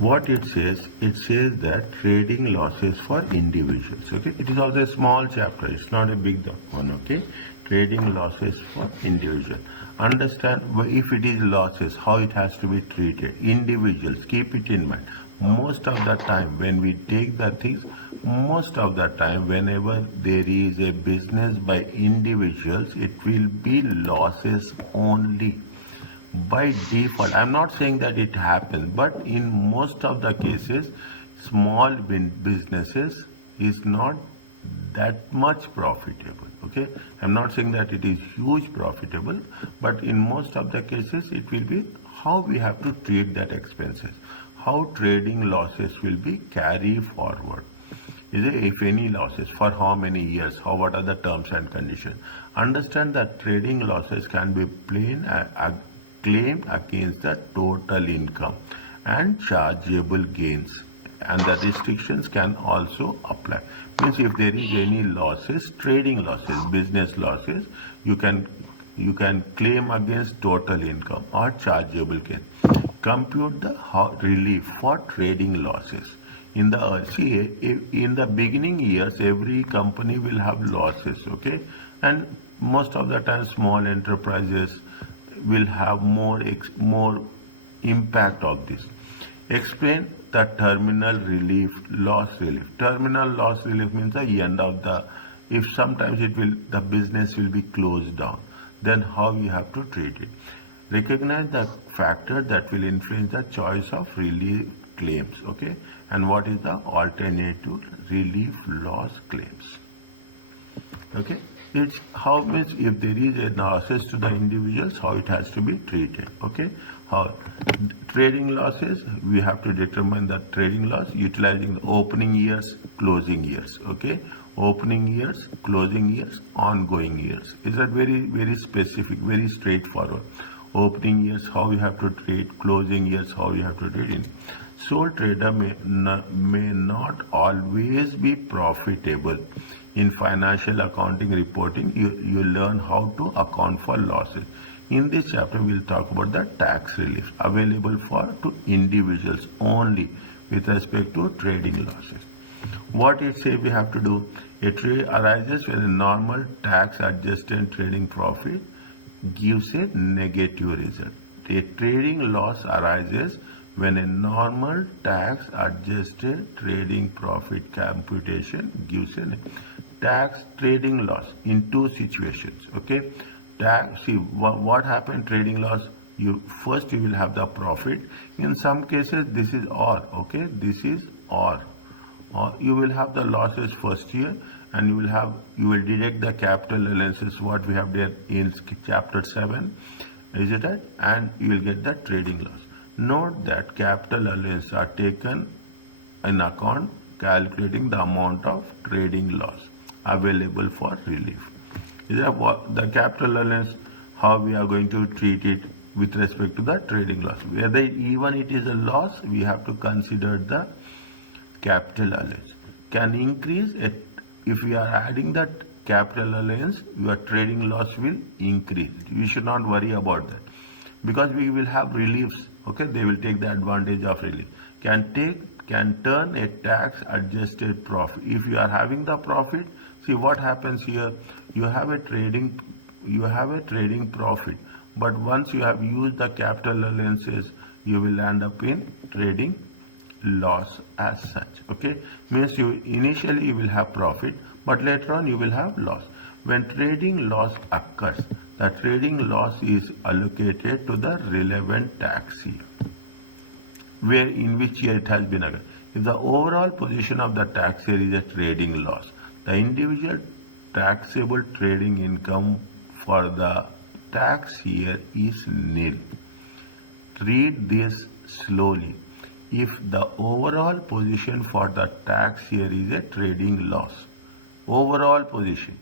what it says that trading losses for individuals. Okay, it is also a small chapter, it's not a big one. Okay, trading losses for individual. Understand if it is losses, how it has to be treated. Individuals, keep it in mind. Most of the time when we take the things, most of the time whenever there is a business by individuals, it will be losses only by default. I'm not saying that it happens, but in most of the cases small businesses is not that much profitable. Okay, I'm not saying that it is huge profitable, but in most of the cases it will be how we have to treat that expenses, how trading losses will be carried forward. Is it, if any losses, for how many years, how, what are the terms and conditions. Understand that trading losses can be claimed against the total income and chargeable gains, and the restrictions can also apply. Means if there is any losses, trading losses, business losses, you can claim against total income or chargeable gain. Compute the relief for trading losses. In the beginning years, every company will have losses. Okay, and most of the time small enterprises will have more impact of this. Explain the terminal loss relief. Terminal loss relief means the end of the, if sometimes the business will be closed down, then how you have to treat it. Recognize the factor that will influence the choice of relief claims. Okay, and what is the alternative relief loss claims. Okay, it's how means if there is a losses to the individuals, how it has to be treated. Okay, how trading losses, we have to determine the trading loss utilizing the opening years, closing years. Okay, opening years, closing years, ongoing years. Is that very specific, very straightforward. Opening years, how we have to trade. Closing years, how we have to trade in. Sole trader may not always be profitable. In financial accounting reporting, you learn how to account for losses. In this chapter, we'll talk about the tax relief available to individuals only with respect to trading losses. What it says we have to do, a trade arises when a normal tax adjusted trading profit gives a negative result. A trading loss arises when a normal tax adjusted trading profit computation gives a tax trading loss in two situations. Okay, see what happened. Trading loss, you will have the profit. In some cases this is or. Okay, this is or you will have the losses first year, and you will deduct the capital allowances what we have there in chapter 7, is it right? And you will get the trading loss. Note that capital allowances are taken in account calculating the amount of trading loss available for relief. Is that what the capital allowance, how we are going to treat it with respect to the trading loss? Whether even it is a loss, we have to consider the capital allowance can increase it. If we are adding that capital allowance, your trading loss will increase. You should not worry about that, because we will have reliefs. Okay, they will take the advantage of relief. Can turn a tax adjusted profit. If you are having the profit, see what happens here. You have a trading profit, but once you have used the capital allowances, you will end up in trading loss as such. Okay, means initially you will have profit, but later on you will have loss. When trading loss occurs, the trading loss is allocated to the relevant tax year, where in which year it has been occurred. If the overall position of the tax year is a trading loss, the individual taxable trading income for the tax year is nil. Read this slowly. If the overall position for the tax year is a trading loss, overall position,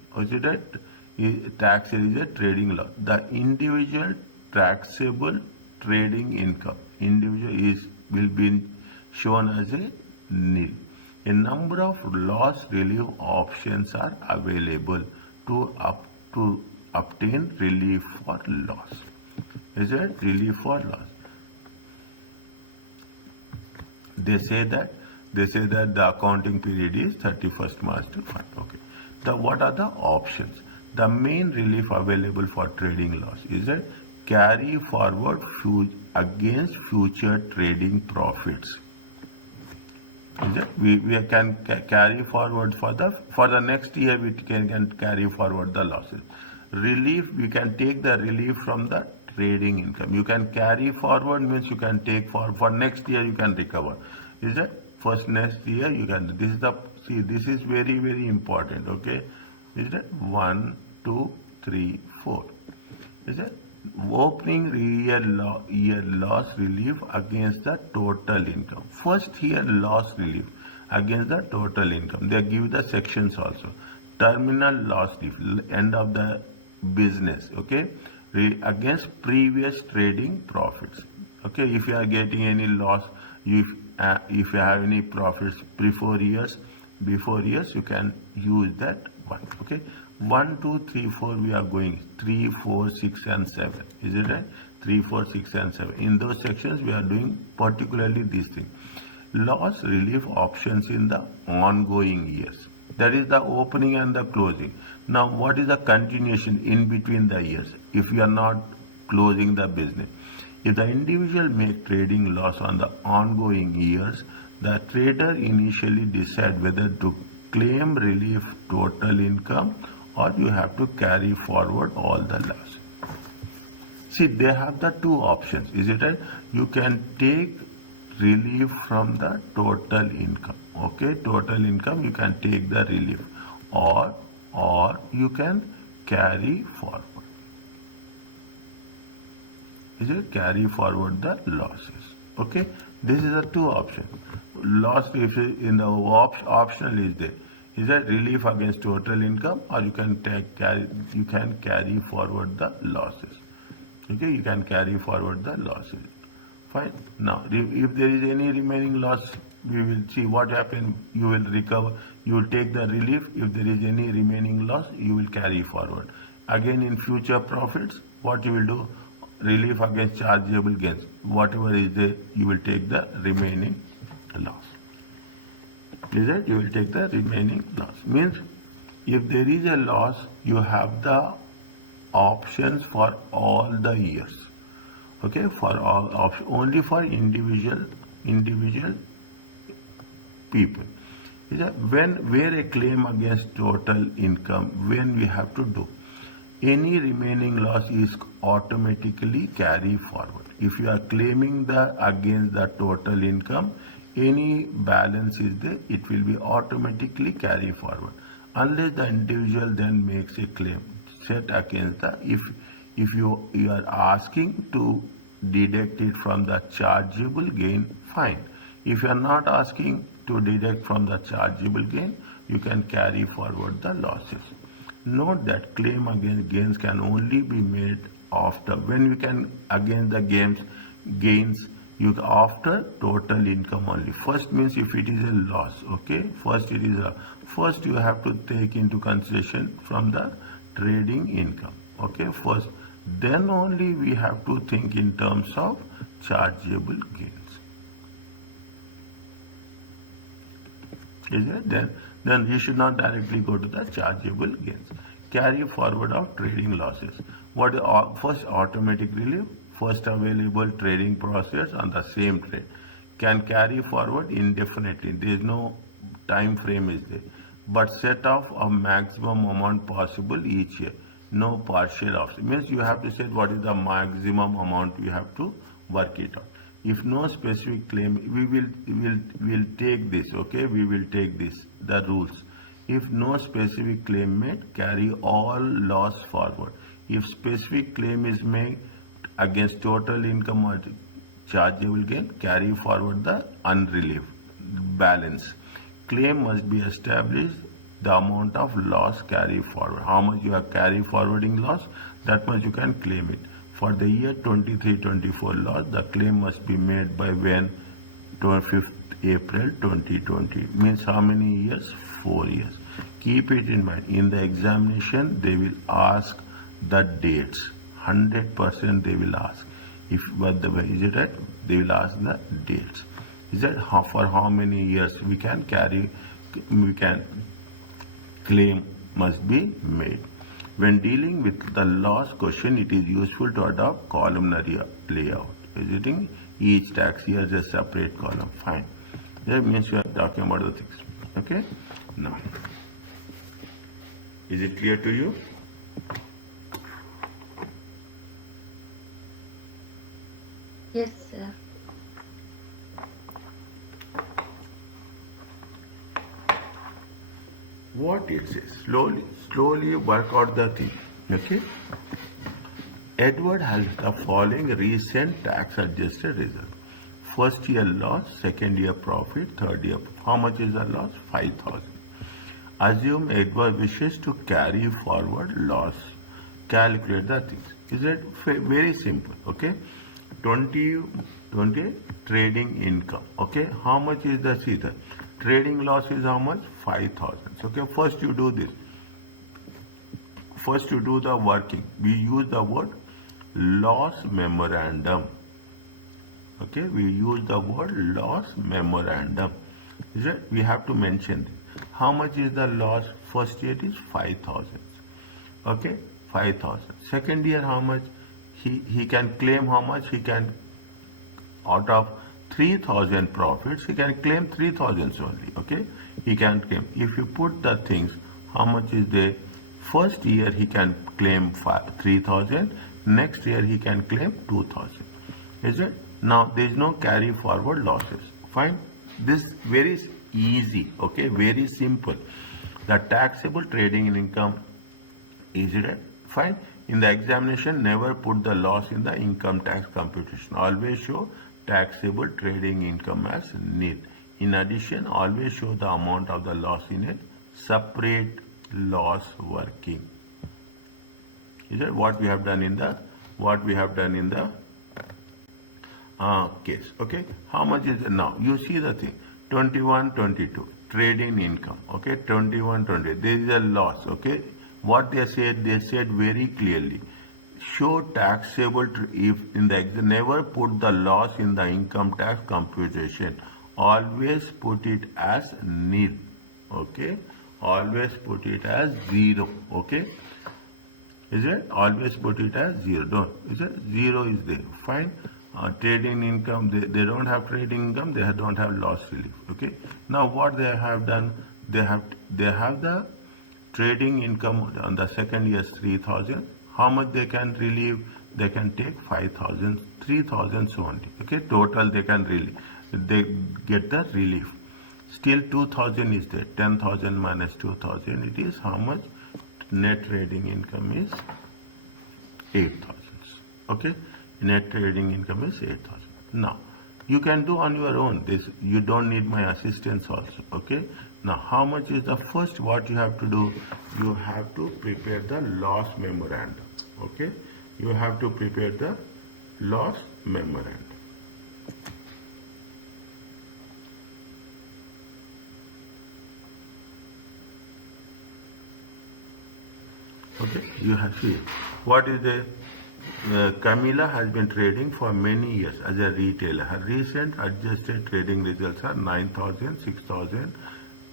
tax year is a trading loss, the individual taxable trading income will be shown as a nil. A number of loss relief options are available to obtain relief for loss. Is it relief for loss? They say that the accounting period is 31st March to 5. Okay. What are the options? The main relief available for trading loss is that carry forward against future trading profits. Is it? We can carry forward for the next year. We can carry forward the losses. Relief, we can take the relief from the trading income. You can carry forward means you can take for next year you can recover. Is it? First next year you can. This is very very important. Okay, is it? 1, 2, 3, 4. Is it? Opening year loss relief against the total income. First year loss relief against the total income. They give the sections also. Terminal loss relief, end of the business. Okay, against previous trading profits. Okay, if you are getting any loss, if you have any profits before years, you can use that one. Okay, 1, 2, 3, 4 we are going 3, 4, 6 and 7. Is it right? 3, 4, 6 and 7. In those sections we are doing particularly this thing. Loss relief options in the ongoing years. That is the opening and the closing. Now what is the continuation in between the years if you are not closing the business? If the individual make trading loss on the ongoing years, the trader initially decide whether to claim relief total income or you have to carry forward all the loss. See, they have the two options. Is it right? You can take relief from the total income. Okay, total income you can take the relief or you can carry forward. Is it? Carry forward the losses. Okay, this is the two options. Loss if in the optional is there. Is that relief against total income or you can carry forward the losses. Okay, you can carry forward the losses. Fine. Now, if there is any remaining loss, we will see what happens. You will recover. You will take the relief. If there is any remaining loss, you will carry forward. Again, in future profits, what you will do? Relief against chargeable gains. Whatever is there, you will take the remaining loss. Is that you will take the remaining loss? Means if there is a loss, you have the options for all the years. Okay, for all options, only for individual people. Is that where a claim against total income, when we have to do any remaining loss is automatically carry forward. If you are claiming against the total income, any balance is there, it will be automatically carry forward unless the individual then makes a claim set against the if you are asking to deduct it from the chargeable gain, fine. If you are not asking to deduct from the chargeable gain, you can carry forward the losses. Note that claim against gains can only be made after when you can against the gains you after total income only. First means if it is a loss, okay, first you have to take into consideration from the trading income, okay, first, then only we have to think in terms of chargeable gains. Is it? Then we should not directly go to the chargeable gains. Carry forward of trading losses. What is first automatic relief? First available trading process on the same trade can carry forward indefinitely. There is no time frame is there, but set off a maximum amount possible each year. No partial offset. Means you have to say what is the maximum amount you have to work it out. If no specific claim, we will take this. Okay, we will take this the rules. If no specific claim made, carry all loss forward. If specific claim is made against total income or chargeable gain, carry forward the unrelieved balance. Claim must be established. The amount of loss carry forward. How much you are carry forwarding loss, that much you can claim it. For the year 23-24 loss, the claim must be made by when? 25th April 2020. Means how many years? 4 years. Keep it in mind. In the examination, they will ask the dates. 100% they will ask. If but the way is it right? They will ask the dates. Is that for how many years we can claim must be made. When dealing with the loss question, it is useful to adopt columnar layout, visiting each tax year as a separate column. Fine. That means you are talking about the things. Okay? Now, is it clear to you? Yes, sir. What it says, slowly work out the thing. Okay? Edward has the following recent tax adjusted result. First year loss, second year profit, third year. How much is the loss? 5,000. Assume Edward wishes to carry forward loss. Calculate the things. Is it very simple? Okay. 20 trading income. Okay. How much is the season? Trading loss is how much? 5,000. Okay. First you do this. First you do the working. We use the word loss memorandum. Okay, we use the word loss memorandum. Is it? We have to mention this. How much is the loss? First year is 5,000. Okay, 5,000. Second year how much? He can claim how much? He can, out of 3,000 profits, he can claim 3,000 only. Okay, he can claim. If you put the things, how much is there? First year he can claim 3,000. Next year he can claim 2,000. Is it? Now there is no carry forward losses. Fine. This very easy. Okay, very simple. The taxable trading income is it? Fine. In the examination, never put the loss in the income tax computation. Always show taxable trading income as nil. In addition, always show the amount of the loss in a separate loss working. Is it what we have done in the case? Okay. How much is it now? You see the thing. 21, 22 trading income. Okay. 21, 20. There is a loss. Okay. What they said very clearly. Show taxable if in the never put the loss in the income tax computation. Always put it as nil. Okay. Always put it as 0. Okay. Is it? Always put it as 0. Don't. Is it? 0 is there. Fine. Trading income, they don't have trading income, they don't have loss relief. Okay. Now what they have done, they have the trading income on the second year 3,000. How much they can relieve? They can take 5,000, 3,000 only. Okay. Total they can relieve. They get the relief. Still 2,000 is there. 10,000 minus 2,000. It is how much? Net trading income is 8,000. Okay. Net trading income is 8,000. Now, you can do on your own. This you don't need my assistance also. Okay. Now, how much is the first? What you have to do? You have to prepare the loss memorandum. Okay. You have to prepare the loss memorandum. Okay. You have see what is the Camilla has been trading for many years as a retailer. Her recent adjusted trading results are 9,000, 6,000,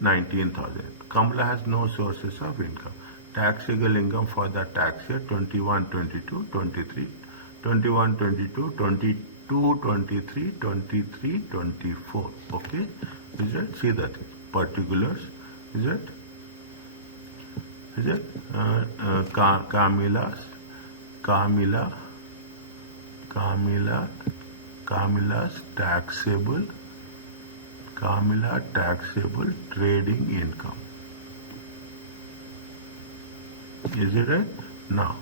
19,000. Kamala has no sources of income. Taxable income for the tax year 21, 22, 23, 21, 22, 22, 23, 23, 24. Okay? Is it? See that particulars. Is it? Is it? Camilla's taxable trading income. Is it right? Now,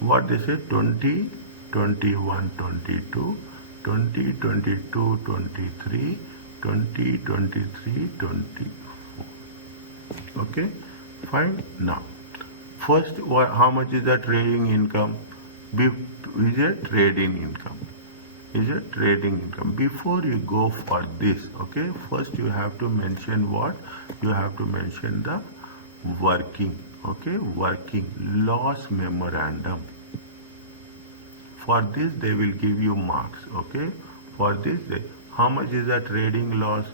what they say 20, 21, 22, 20, 22, 23, 20, 23, 24. Okay, fine. Now, first, how much is the trading income? Is it trading income? Is it trading income? Before you go for this, okay, first you have to mention what? You have to mention the working, okay, working loss memorandum. For this, they will give you marks, okay. For this, How much is the trading loss?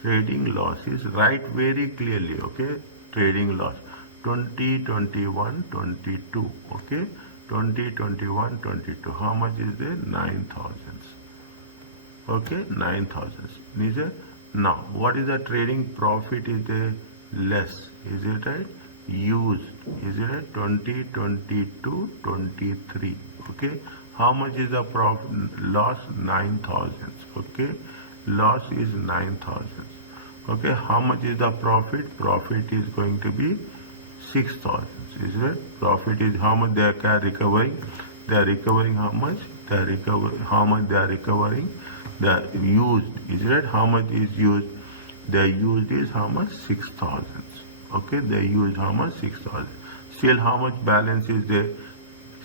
Trading loss is write very clearly, okay? Trading loss 2021 22, okay? 2021 22. How much is there? 9,000. Okay, 9,000. Is it? Now, what is the trading profit? Is there less? Is it right? Used. Is it right? 2022 23. Okay. How much is the profit? Loss 9,000. Okay. Loss is 9,000. Okay. How much is the profit? Profit is going to be 6,000. Is it? Profit is how much they are recovering? They are recovering how much? They are recovering how much they are recovering? They are used. Is it? How much is used? They used is how much? 6,000. Okay. They used how much? 6,000. Still how much balance is there?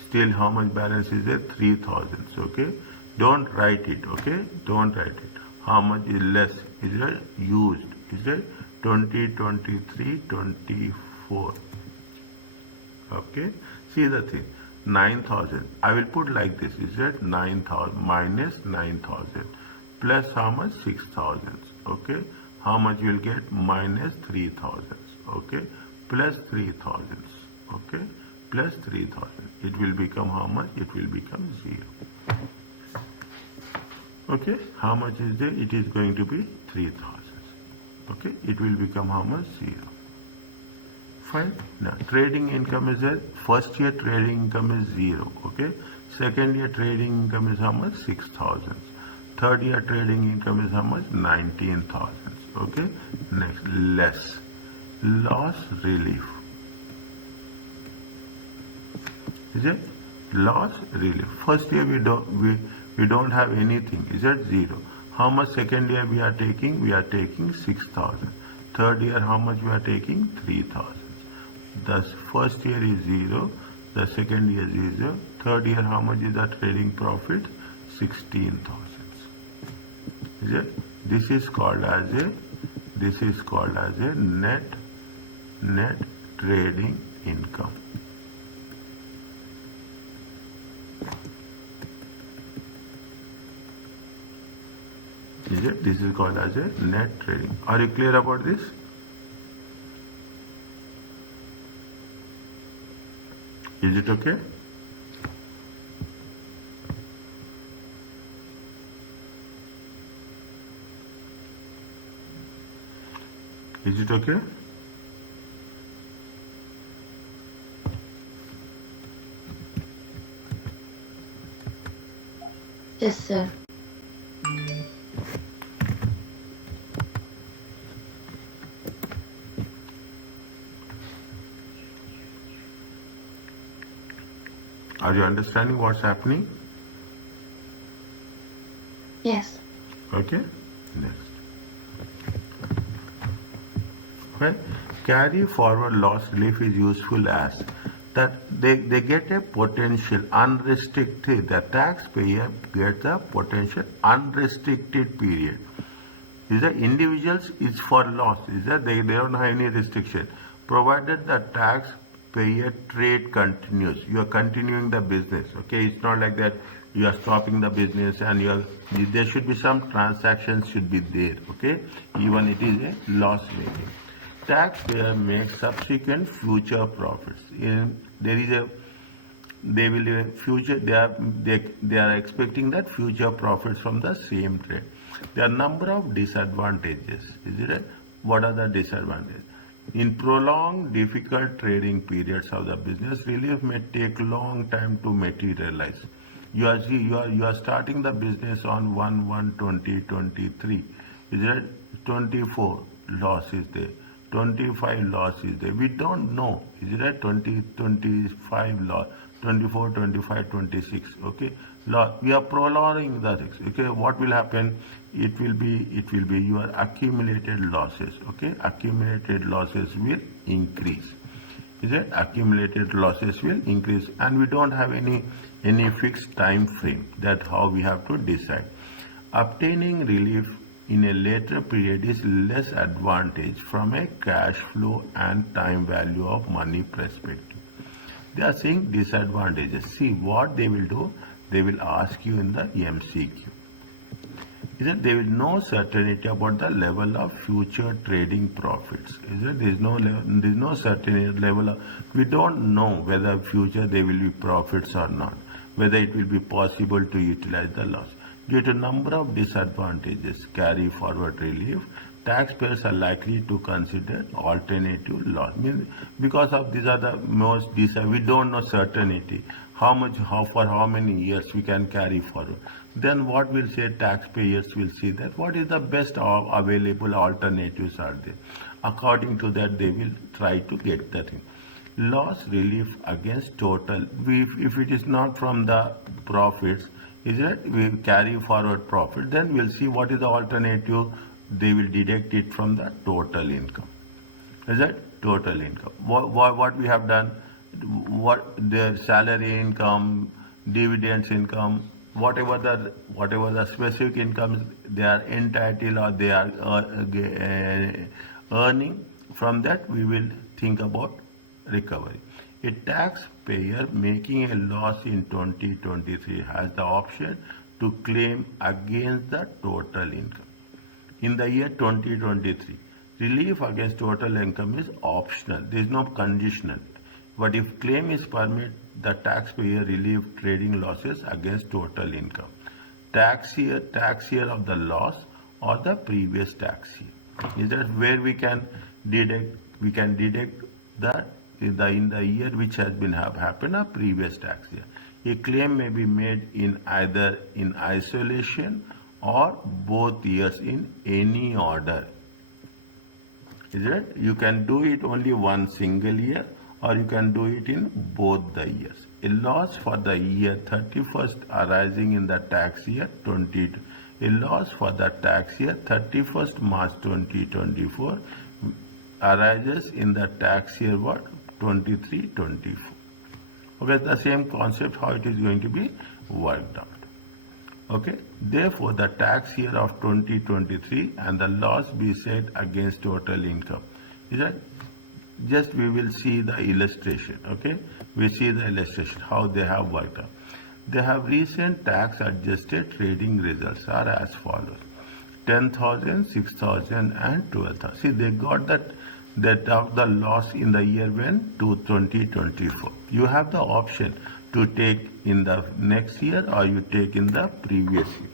Still how much balance is there? 3,000. Okay. Don't write it. Okay. Don't write it. How much is less? Is it? Used. Is it? 2023 24. Okay. See the thing. 9,000. I will put like this. Is it 9,000 minus 9,000 plus how much? 6,000. Okay. How much you will get? Minus 3,000. Okay. Plus 3,000. Okay. Plus 3,000. It will become how much? It will become 0. Okay. How much is there? It is going to be 3,000. Okay. It will become how much? 0. Fine. Now trading income is there. First year trading income is 0. Okay. Second year trading income is how much? 6,000. Third year trading income is how much? 19,000. Okay. Next, less. Loss relief. Is it? Loss relief. First year we don't have anything. Is it? 0. How much second year we are taking? We are taking 6,000. Third year how much we are taking? 3,000. The first year is 0. The second year is 0. Third year how much is the trading profit? 16,000. Is it? This is called as a net trading income. Is it? This is called as a net trading. Are you clear about this? Is it okay? Is it okay? Yes, sir. Are you understanding what's happening? Yes. Okay. Next. Okay. Carry forward loss relief is useful as that they get a potential unrestricted, the taxpayer gets a potential unrestricted period. Is the individuals is for loss, is that they don't have any restriction. Provided the taxpayer trade continues, you are continuing the business. Okay, it's not like that you are stopping the business and there should be some transactions should be there. Okay, even it is a loss making. Taxpayer makes subsequent future profits. They are expecting that future profits from the same trade. There are number of disadvantages. Is it? What are the disadvantages? In prolonged, difficult trading periods of the business, relief may take long time to materialize. You are starting the business on 1/1/2023. Is it? 24 loss is there. 25 loss is there. We don't know. Is it right? 25 loss, 24, 25, 26. Okay. We are prolonging the things. Okay. What will happen? It will be your accumulated losses. Okay. Accumulated losses will increase. Is it? Accumulated losses will increase, and we don't have any fixed time frame. That's how we have to decide. Obtaining relief in a later period is less advantage from a cash flow and time value of money perspective. They are saying disadvantages. See what they will do. They will ask you in the MCQ. is that there is no certainty about the level of future trading profits. Is that there is no certain level of, we don't know whether future there will be profits or not, whether it will be possible to utilize the loss. Due to number of disadvantages, carry forward relief, taxpayers are likely to consider alternative loss. Means because of these are the most we don't know certainty how much, for how many years we can carry forward. Then what will say, taxpayers will see that what is the best available alternatives are there. According to that, they will try to get that thing. Loss relief against total. If it is not from the profits, is it we carry forward profit, then we'll see what is the alternative. They will deduct it from the total income. Is that total income? What we have done, what their salary income, dividends income, whatever the specific incomes they are entitled or they are earning, from that we will think about recovery. A taxpayer making a loss in 2023 has the option to claim against the total income. In the year 2023, relief against total income is optional. There is no conditional. But if claim is permitted, the taxpayer relieve trading losses against total income. Tax year of the loss or the previous tax year. Is that where we can deduct? We can deduct that in the year which has been happened, a previous tax year. A claim may be made in either in isolation or both years in any order. Is it? You can do it only one single year, or you can do it in both the years. A loss for the year 31st arising in the tax year 20, a loss for the tax year 31st March 2024 arises in the tax year what? 23-24. Okay, the same concept how it is going to be worked out. Okay, therefore the tax year of 2023 and the loss be set against total income. Is that just we will see the illustration. Okay, we see the illustration how they have worked out. They have recent tax adjusted trading results are as follows: 10,000, 6,000 and 12,000. See, they got that of the loss in the year when to 2024. You have the option to take in the next year or you take in the previous year.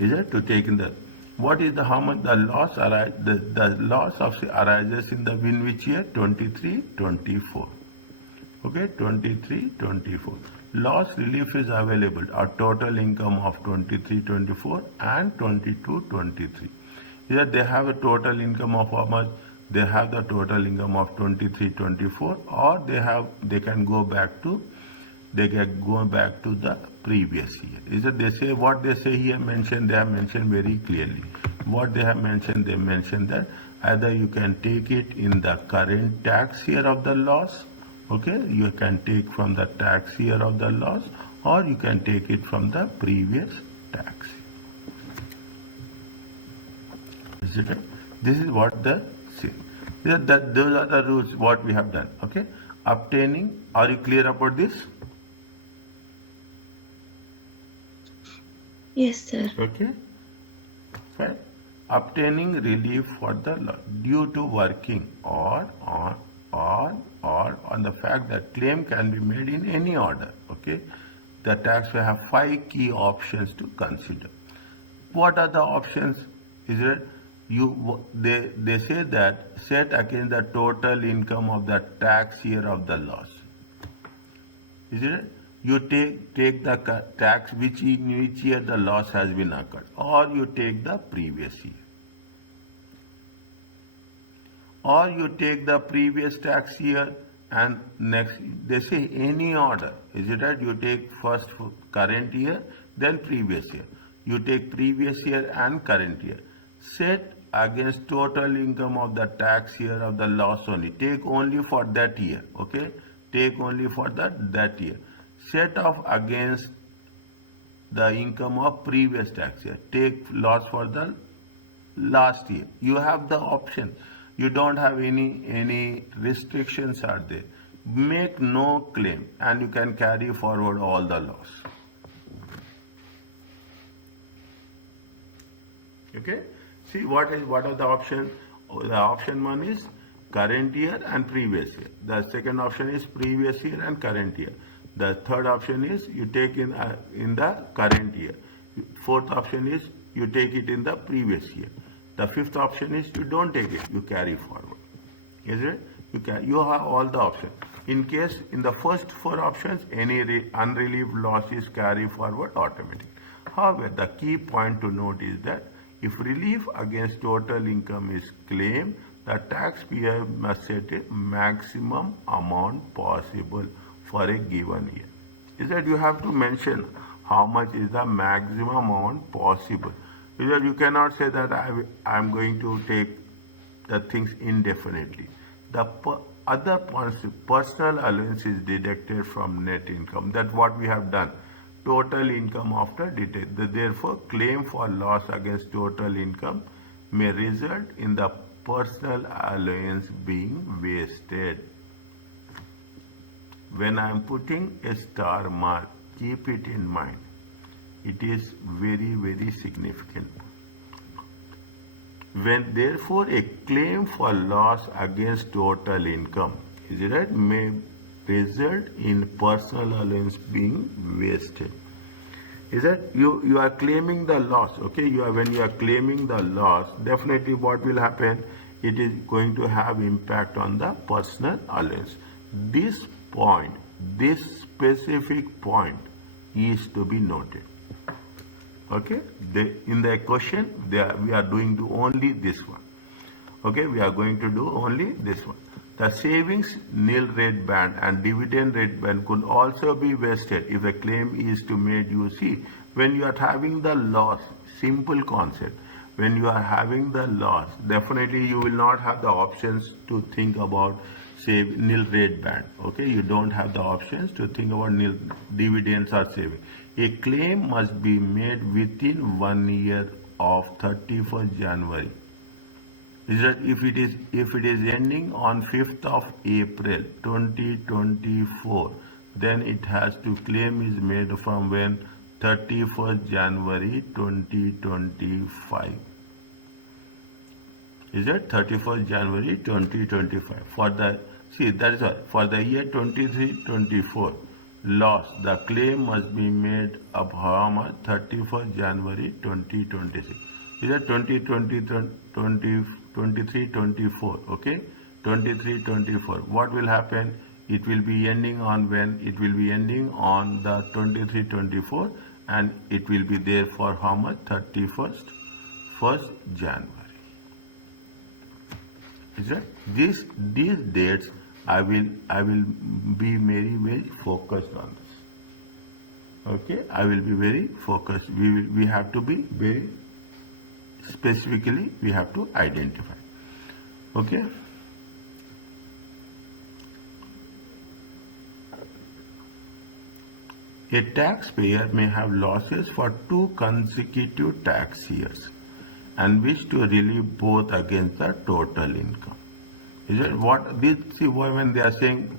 Is it to take in the, what is the, how much the loss arise, the loss of arises in the in which year? 23-24. Okay, 23-24. Loss relief is available at total income of 23-24 and 22-23. Either they have a total income of how much? They have the total income of 23-24, or they can go back to the previous year. Is that they say what they say here mentioned? They have mentioned very clearly. What they have mentioned, they mentioned that either you can take it in the current tax year of the loss. Okay, you can take from the tax year of the loss, or you can take it from the previous tax year. Is it right? This is what the say. Those are the rules what we have done. Okay, obtaining. Are you clear about this? Yes, sir. Okay. Fine. Obtaining relief for the loss due to working or on the fact that claim can be made in any order. Okay, the tax will have 5 key options to consider. What are the options? Is it they say that set against the total income of the tax year of the loss. Is it? You take the tax in which year the loss has been occurred, or you take the previous year. Or you take the previous tax year and next, they say any order. Is it right? You take first current year, then previous year. You take previous year and current year. Set against total income of the tax year of the loss only. Take only for that year. Okay? Take only for that year. Set off against the income of previous tax year. Take loss for the last year. You have the option. You don't have any restrictions are there. Make no claim and you can carry forward all the loss. Okay. See what are the options? The option one is current year and previous year. The second option is previous year and current year. The third option is you take in the current year. Fourth option is you take it in the previous year. The fifth option is you don't take it, you carry forward. Is it? You have all the options. In case in the first four options, any unrelieved loss is carried forward automatically. However, the key point to note is that if relief against total income is claimed, the taxpayer must set a maximum amount possible for a given year. Is that you have to mention how much is the maximum amount possible. Is that you cannot say that I am going to take the things indefinitely. The other personal allowance is deducted from net income. That's what we have done. Total income after deduct. Therefore, claim for loss against total income may result in the personal allowance being wasted. When I am putting a star mark, keep it in mind. It is very, very significant. When therefore a claim for loss against total income, is it right, may result in personal allowance being wasted. Is that you are claiming the loss, okay? When you are claiming the loss, definitely what will happen? It is going to have impact on the personal allowance. This point, this specific point is to be noted. Okay, in the question we are doing to only this one. Okay, we are going to do only this one. The savings nil rate band and dividend rate band could also be vested if a claim is to made. You see, when you are having the loss, simple concept. When you are having the loss, definitely you will not have the options to think about save nil rate band. Okay, you don't have the options to think about nil dividends or saving. A claim must be made within 1 year of 31st January. Is that if it is ending on 5th of April 2024, then it has to claim is made from when 31st January 2025. Is that 31st January 2025? That is all. For the year 23-24 loss, the claim must be made of how much? 31st January 2026. Is that 23-24? Okay, 23-24. What will happen? It will be ending on when? It will be ending on the 23-24, and it will be there for how much? 1st January. Is that these dates? I will be very focused on this. Okay, I will be very focused. We have to be very specifically. We have to identify. Okay. A taxpayer may have losses for 2 consecutive tax years and wish to relieve both against the total income. Is it what this? See, when they are saying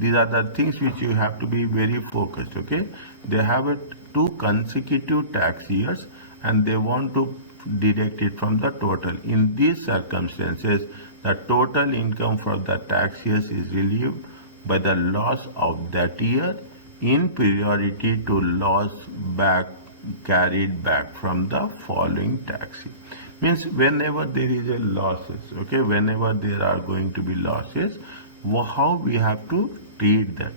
these are the things which you have to be very focused. Okay, they have 2 consecutive tax years and they want to deduct it from the total. In these circumstances, the total income for the tax years is relieved by the loss of that year in priority to loss carried back from the following tax year. Means whenever there is a losses, okay, whenever there are going to be losses, how we have to treat that?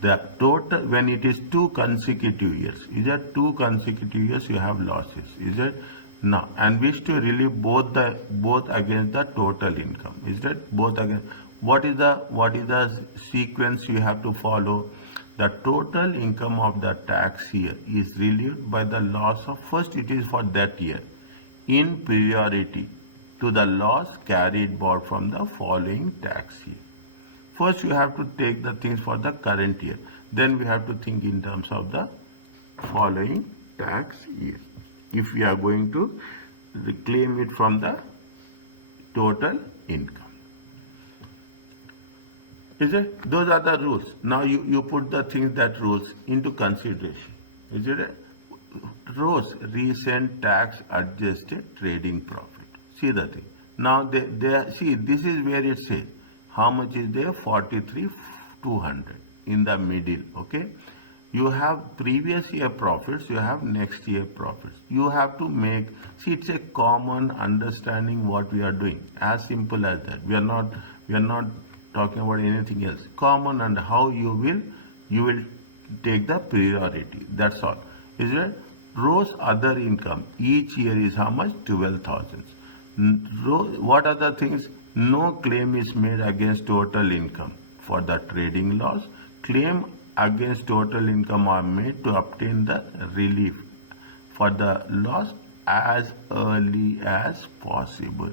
The total, when it is 2 consecutive years, is that 2 consecutive years you have losses, is it? Now, and wish to relieve both against the total income, is that both against? What is the sequence you have to follow? The total income of the tax year is relieved by the loss of, first it is for that year, in priority to the loss carried forward from the following tax year. First you have to take the things for the current year. Then we have to think in terms of the following tax year. If we are going to reclaim it from the total income. Is it? Those are the rules. Now you put the things, that rules into consideration. Is it? Rose recent tax adjusted trading profit. See the thing. Now they see this is where it says how much is there 43,200 in the middle. Okay, you have previous year profits, you have next year profits. You have to make, see, it's a common understanding what we are doing, as simple as that. We are not talking about anything else. Common, and how you will take the priority. That's all. Is it? Rose other income each year is how much? 12,000. What are the things? No claim is made against total income for the trading loss. Claim against total income are made to obtain the relief for the loss as early as possible.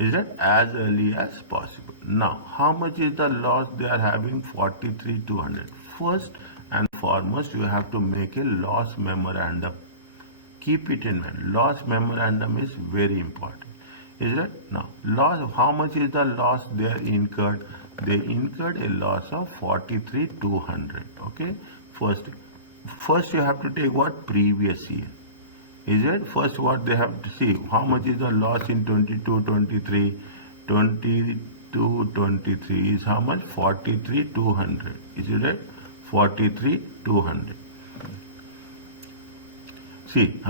Is that as early as possible? Now, how much is the loss they are having? 43,200. First and foremost, you have to make a loss memorandum. Keep it in mind. Loss memorandum is very important. Is it? Now, loss. How much is the loss they incurred? They incurred a loss of 43,200. Okay. First you have to take what? Previous year. Is it? First what they have to see, how much is the loss in 22-23? 22-23 is how much? 43,200. Is it right? 43,200. See,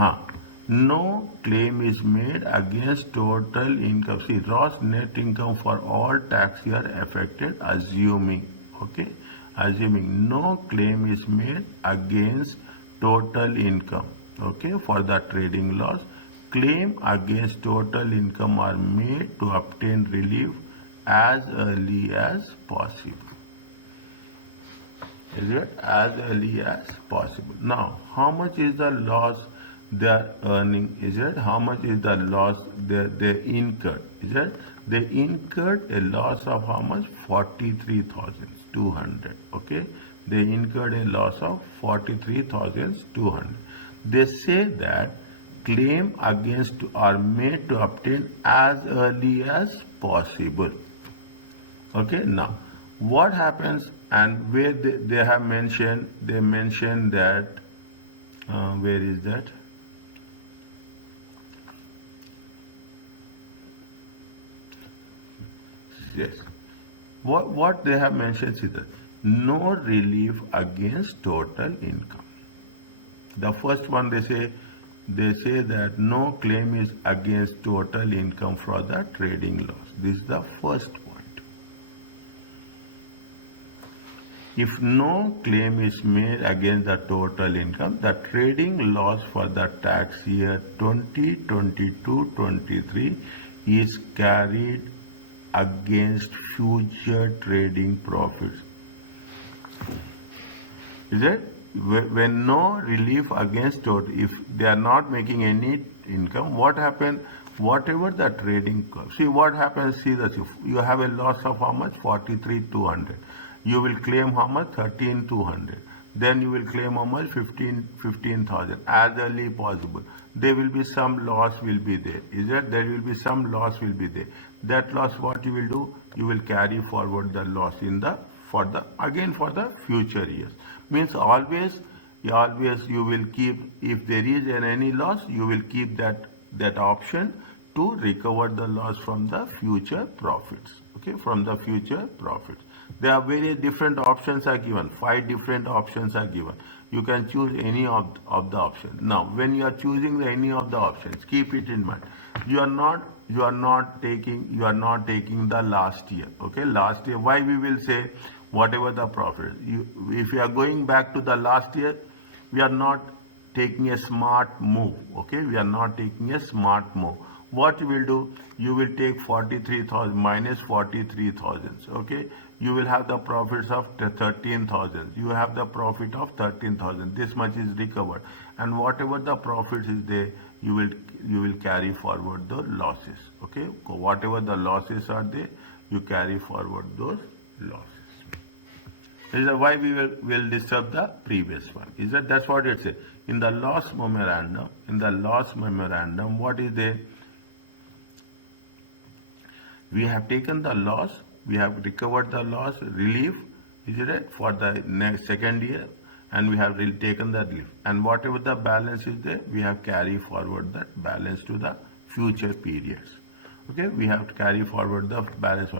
no claim is made against total income. See, gross net income for all tax year affected, assuming, okay, assuming no claim is made against total income, okay, for the trading loss. Claim against total income are made to obtain relief as early as possible. Is it? As early as possible. Now, how much is the loss they are earning? Is it? How much is the loss they incurred? Is it? They incurred a loss of how much? 43,200. Okay, they incurred a loss of 43,200. They say that claim against are made to obtain as early as possible. Okay, now what happens, and where they have mentioned, they mentioned that where is that? Yes, what they have mentioned is that no relief against total income. The first one, they say that no claim is against total income for the trading loss. This is the first point. If no claim is made against the total income, the trading loss for the tax year 2022-23 is carried against future trading profits. Is it? When no relief against total, if they are not making any income, what happens? Whatever the trading cost. See what happens, see that you have a loss of how much? 43,200. You will claim how much? 13,200. Then you will claim how much? 15,000 as early possible. There will be some loss will be there. Is that? There will be some loss will be there. That loss, what you will do? You will carry forward the loss in the for the future years. Means always you will keep, if there is any loss, you will keep that option to recover the loss from the future profits. Okay, from the future profits. There are various different options are given. 5 different options are given. You can choose any of the options. Now, when you are choosing any of the options, keep it in mind. You are not taking the last year. Okay, last year. Why we will say whatever the profit? If you are going back to the last year, we are not taking a smart move. Okay, we are not taking a smart move. What you will do? You will take 43,000 minus 43,000. Okay, you will have the profits of 13,000. You have the profit of 13,000. This much is recovered, and whatever the profits is there, you will carry forward the losses. Okay, whatever the losses are there, you carry forward those losses. Is that why we will disturb the previous one? Is that's what it says in the loss memorandum? In the loss memorandum, what is there? We have taken the loss, we have recovered the loss, relief, is it right, for the next second year. and we have taken the relief, and whatever the balance is there, we have carry forward that balance to the future periods. Okay, we have to carry forward the balance.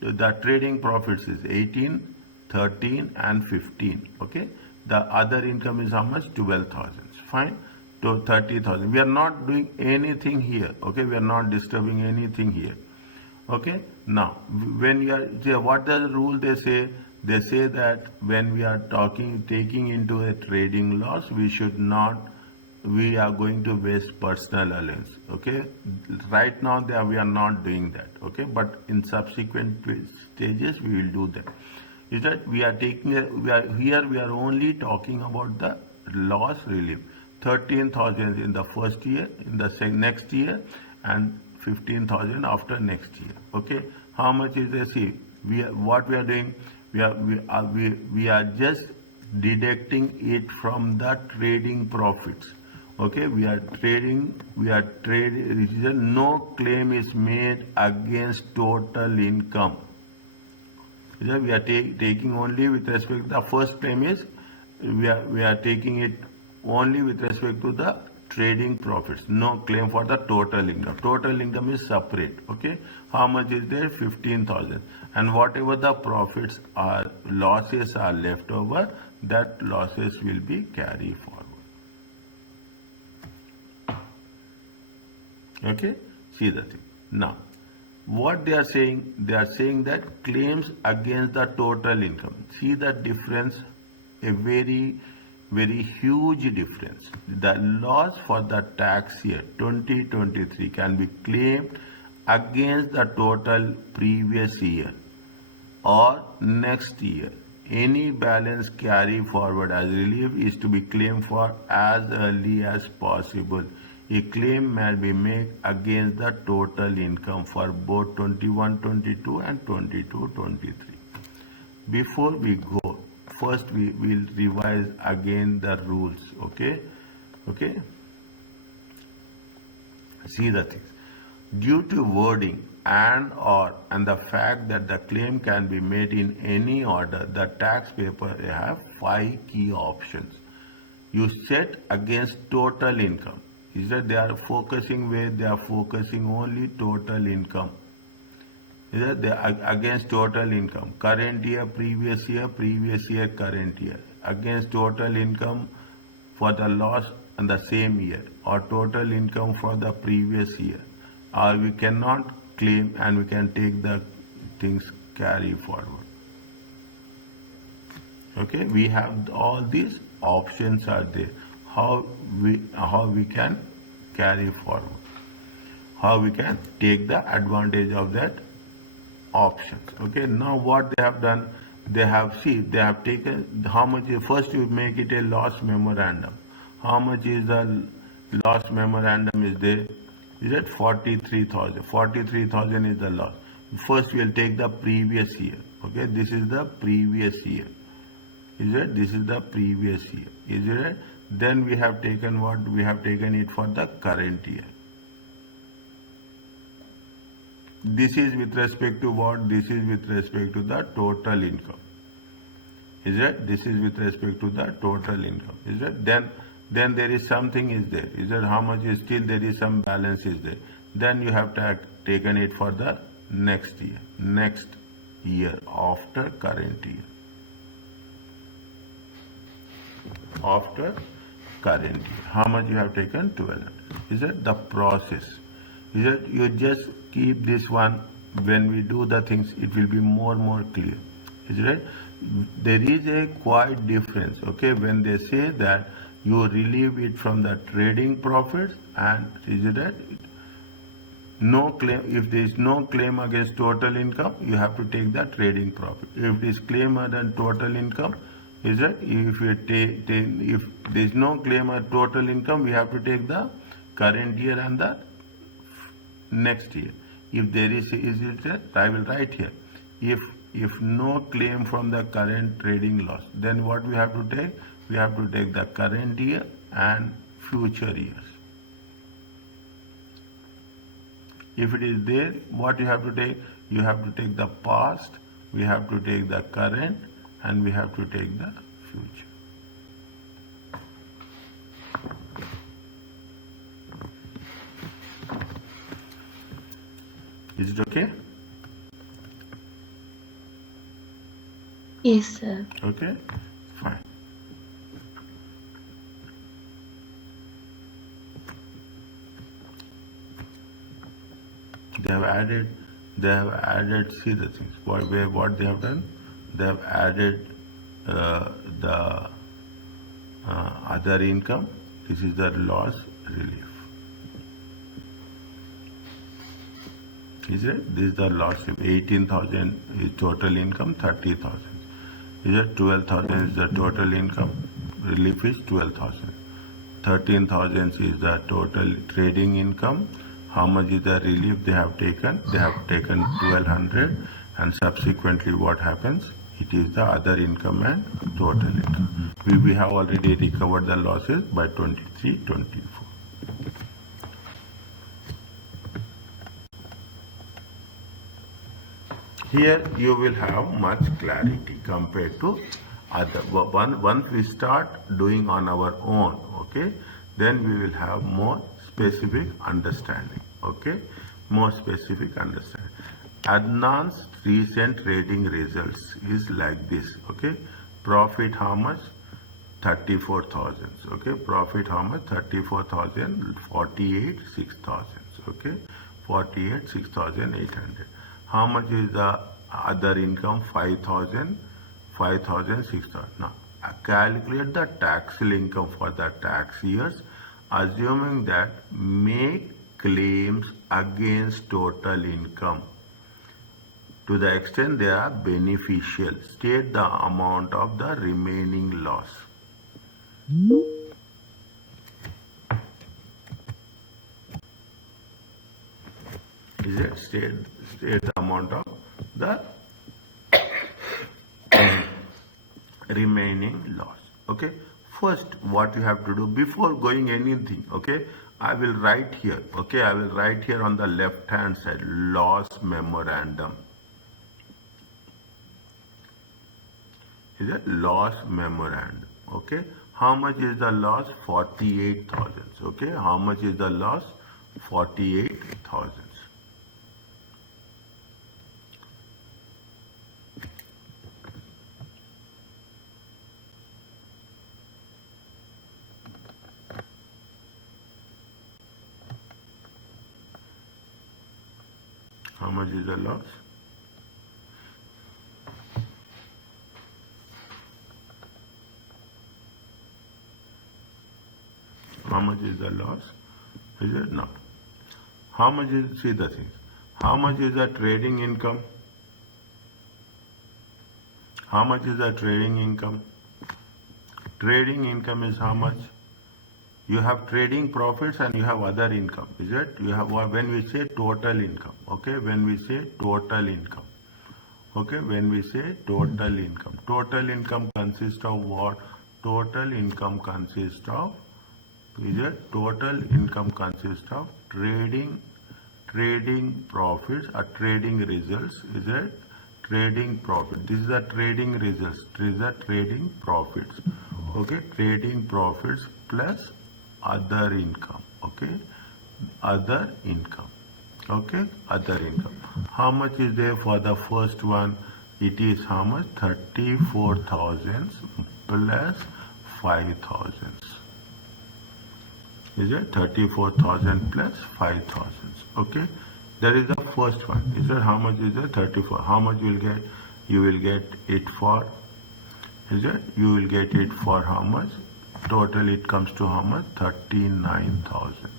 The trading profits is 18, 13 and 15. Okay, the other income is how much? 12,000. Fine. To 30,000. We are not doing anything here. Okay, we are not disturbing anything here. Okay, now when you are, what does the rule they say? They say that when we are taking into a trading loss, we are going to waste personal allowance. Okay, right now we are not doing that. Okay, but in subsequent stages we will do that. Is that we are we are only talking about the loss relief. 13,000 in the first year, in the next year, and 15,000 after next year. Okay, how much is the see? What we are doing? We are just deducting it from the trading profits. Okay, we are trading. No claim is made against total income. We are taking only with respect to the first claim is we are taking it only with respect to the trading profits. No claim for the total income. Total income is separate. Okay, how much is there? 15,000, and whatever the profits are, losses are left over, that losses will be carried forward. Okay, see the thing now. What they are saying? They are saying that claims against the total income. See the difference? A very huge difference. The loss for the tax year 2023 can be claimed against the total previous year or next year. Any balance carry forward as relief is to be claimed for as early as possible. A claim may be made against the total income for both 21-22 and 22-23. Before we go, first we will revise again the rules. Okay, see the things. Due to wording and the fact that the claim can be made in any order, the taxpayer have 5 key options. You set against total income. Is that they are focusing where they are focusing only total income. Is that they are against total income, current year, previous year, current year, against total income for the loss in the same year, or total income for the previous year, or we cannot claim and we can take the things carry forward. Okay, we have all these options are there. How we can carry forward, how we can take the advantage of that options. Okay, now what they have done, they have taken how much. First you make it a loss memorandum. How much is the loss memorandum is there? Is it 43,000? 43,000 is the loss. First we will take the previous year. Okay, this is the previous year. Is it? This is the previous year. Is it? Then we have taken what? We have taken it for the current year. This is with respect to what? This is with respect to the total income. Is it? This is with respect to the total income. Is it? Then there is something is there. Is it? How much is still there is some balance is there. Then you have taken it for the next year after current year. After current year, how much you have taken? 1200. Is it the process? Is it? You just keep this one. When we do the things, it will be more clear. Is it? There is a quite difference. Okay, when they say that you relieve it from the trading profits, and is it? No claim. If there is no claim against total income, you have to take the trading profit. If this claim against total income, is it? If there is no claim at total income, we have to take the current year and the next year. If there is it? I will write here. If no claim from the current trading loss, then what we have to take? We have to take the current year and future years. If it is there, what you have to take? You have to take the past, we have to take the current, and we have to take the future. Is it okay? Yes, sir. Okay, fine. They have added, see the things, what they have done, they have added the other income. This is the loss relief. Is it? This is the loss relief. 18,000 is total income, 30,000. Is it? 12,000 is the total income. Relief is 12,000. 13,000 is the total trading income. How much is the relief they have taken? They have taken 1,200, and subsequently what happens? It is the other income and total income. We have already recovered the losses by 23, 24. Here you will have much clarity compared to other. Once we start doing on our own, okay, then we will have more specific understanding, okay, more specific understanding. Adnan's recent trading results is like this, okay. Profit how much? 34,000, okay. Profit how much? 34,000, 48, 6,000, okay. 48, 6,800. How much is the other income? 5,000, 5,000, 6,000. Now, calculate the taxable income for the tax years, assuming that make claims against total income to the extent they are beneficial. State the amount of the remaining loss. Is it? State the amount of the remaining loss. Okay. First, what you have to do before going anything, okay, I will write here, okay, I will write here on the left hand side, loss memorandum. Is it? Loss memorandum, okay. How much is the loss? 48,000, okay. How much is the loss? 48,000. How much is the loss? How much is the loss? Is it not? How much is, see the things. How much is the trading income? How much is the trading income? Trading income is how much? You have trading profits and you have other income, is it? You have, when we say total income, okay, when we say total income, okay, when we say total income consists of what? Total income consists of, is it? Total income consists of trading profits or trading results, is it? Trading profit. This is the trading results. This is the trading profits. Okay, trading profits plus other income, okay, other income, okay, other income. How much is there for the first one? It is how much? 34,000 plus 5,000. Is it? 34,000 plus 5,000, okay. That is the first one. Is it? How much is it? 34. How much you will get? You will get it for, is it? You will get it for how much? Total it comes to how much? 39,000.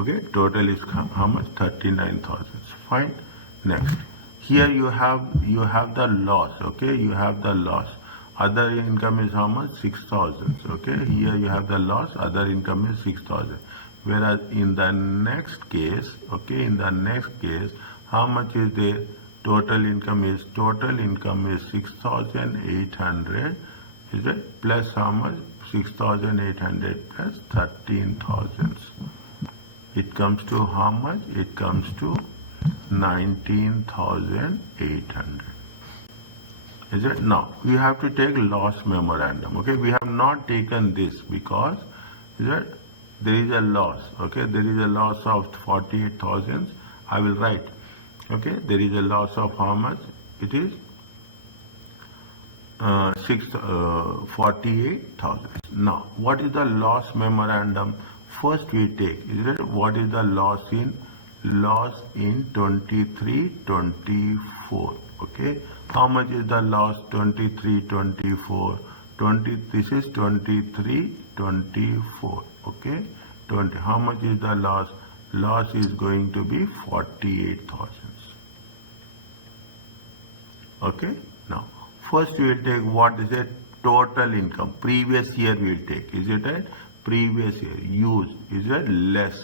Okay, total is how much? 39,000. Fine. Next, here you have the loss. Okay, you have the loss. Other income is how much? 6,000. Okay, here you have the loss. Other income is 6,000. Whereas in the next case, okay, in the next case, how much is the total income is? Total income is 6,800. Is it? Plus how much? 6,800 plus 13,000. It comes to how much? It comes to 19,800. Is it? Now, we have to take loss memorandum. Okay, we have not taken this because, is it? there is a loss, okay, there is a loss of 48,000. I will write, okay, there is a loss of how much? It is 48,000. Now, what is the loss memorandum? First we take, is it what is the loss in 23-24, okay? How much is the loss 23-24? 20, this is 23-24, okay? 20, how much is the loss? Loss is going to be 48,000. Okay, now first we will take what is a total income. Previous year we will take. Is it a previous year? Used. Is it less?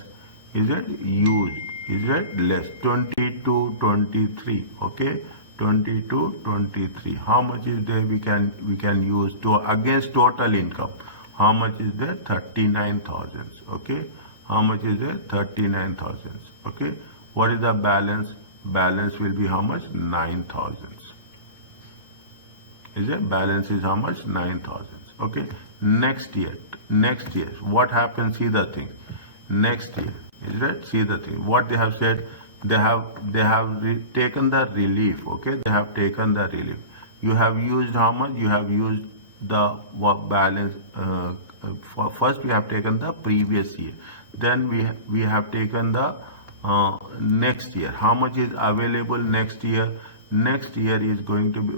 Is it used? Is it less? 22-23. Okay, 22-23. How much is there? We can use to against total income. How much is there? 39,000. Okay, how much is there? 39,000. Okay, what is the balance? Balance will be how much? 9,000. Is it? Balance is how much? 9,000. Okay. Next year, what happens? See the thing. Next year, is it? See the thing. What they have said, they have taken the relief. Okay, they have taken the relief. You have used how much? You have used the balance. First, we have taken the previous year. Then we have taken the next year. How much is available next year? Next year is going to be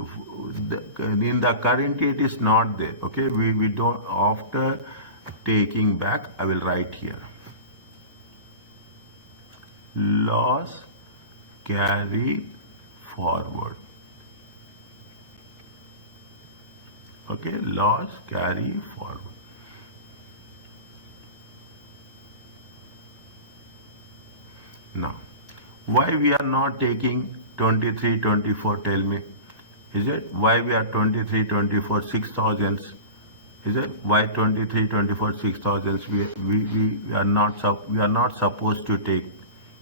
in the current year it is not there. Okay, we don't, after taking back, I will write here loss carry forward. Okay, loss carry forward. Now, why we are not taking 23-24, tell me? Is it? Why we are 23-24, 6,000? Is it? Why 23-24, 6,000? We are not supposed to take.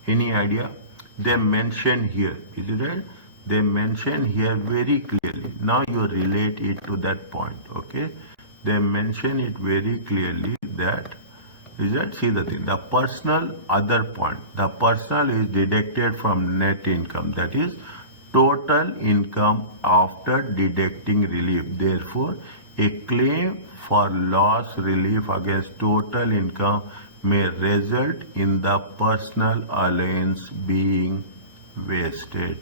Any idea? They mention here. Is it right? They mention here very clearly. Now you relate it to that point. Okay? They mention it very clearly that. Is that? See the thing. The personal other point. The personal is deducted from net income. That is total income after deducting relief. Therefore, a claim for loss relief against total income may result in the personal allowance being wasted.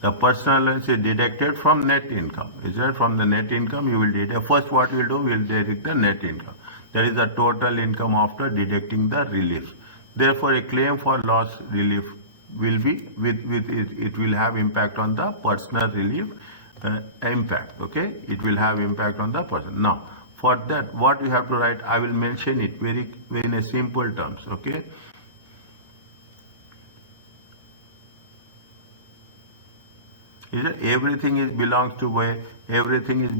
The personal allowance is deducted from net income. Is that? From the net income you will deduct. First what we will do, we will deduct the net income. That is the total income after deducting the relief. Therefore, a claim for loss relief will be it will have impact on the personal relief impact. Okay, it will have impact on the person. Now, for that, what we have to write, I will mention it very in a simple terms. Okay. Is it? Everything is belongs to where? Everything is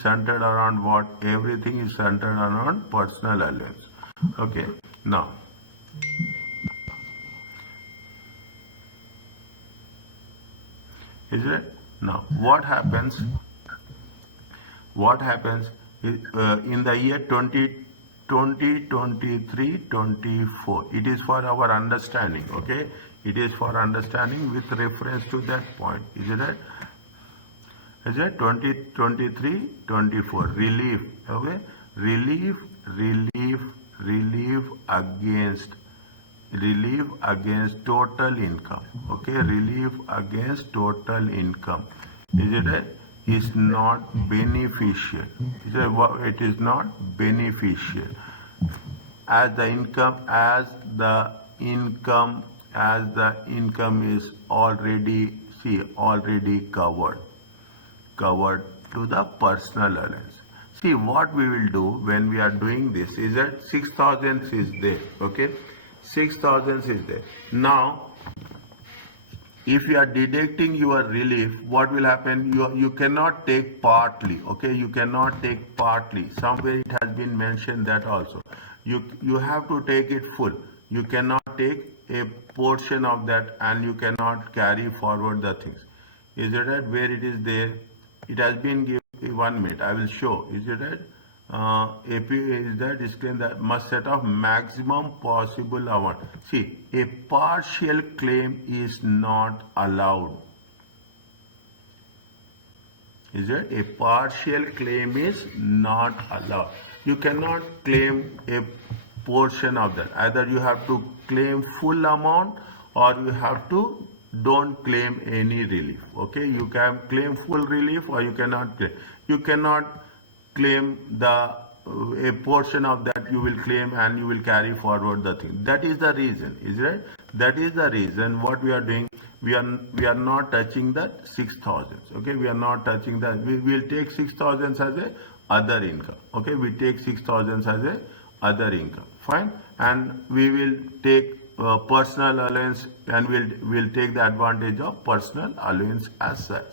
centered around what? Everything is centered around personal allowance. Okay. Now, is it? Now, what happens? What happens is, in the year 2023-24? It is for our understanding. Okay. It is for understanding with reference to that point. Is it? Is it 2023-24 relief? Okay, relief against total income. Okay, relief against total income. Is it? Is not beneficial. Is it? It is not beneficial as the income is already covered to the personal allowance. See, what we will do when we are doing this is that 6,000 is there. Okay, 6,000 is there. Now, if you are deducting your relief, what will happen? You cannot take partly. Okay, you cannot take partly. Somewhere it has been mentioned that also. You have to take it full. You cannot take a portion of that and you cannot carry forward the things. Is it right? Where it is there? It has been given 1 minute. I will show. Is it right? AP is the disclaim that must set off maximum possible amount. See, a partial claim is not allowed. Is it? A partial claim is not allowed. You cannot claim a portion of that. Either you have to claim full amount or you have to don't claim any relief. Okay, you can claim full relief or you cannot claim. You cannot claim the a portion of that you will claim and you will carry forward the thing. That is the reason, is it? That is the reason what we are doing. We are not touching the 6,000. Okay, we are not touching that. We will take 6,000 as a other income. Okay, we take 6,000 as a other income. Fine, and we will take personal allowance and we'll take the advantage of personal allowance as such.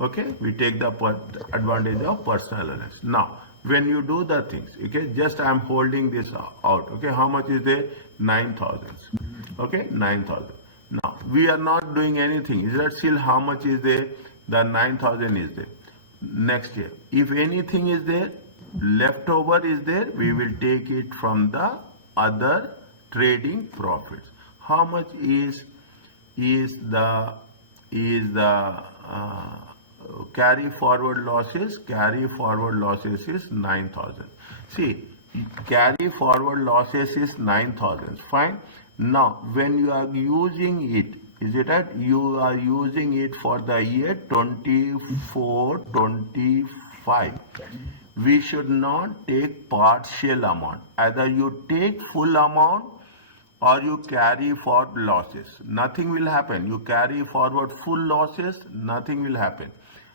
Okay, we take the advantage of personal allowance. Now, when you do the things, okay, just I am holding this out. Okay, how much is there? 9,000. Okay, 9,000. Now, we are not doing anything. Is that still how much is there? The 9,000 is there. Next year, if anything is there, leftover is there, we will take it from the other trading profits. How much is the carry forward losses? Carry forward losses is 9,000. See, carry forward losses is 9,000. Fine. Now, when you are using it, is it right? You are using it for the year 24-25. We should not take partial amount. Either you take full amount or you carry forward losses. Nothing will happen. You carry forward full losses, nothing will happen.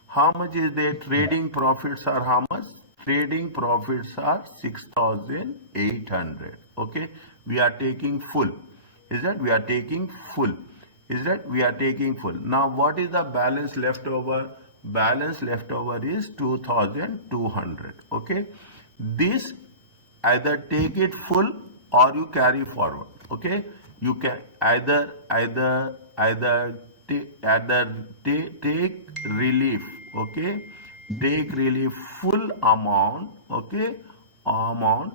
How much is the trading profits are how much? Trading profits are 6,800. Okay, we are taking full. Is that we are taking full? Is that we are taking full? Now, what is the balance left over? Balance left over is 2,200. Okay, this either take it full or you carry forward. Okay, you can either take relief. Okay, take relief full amount. Okay, amount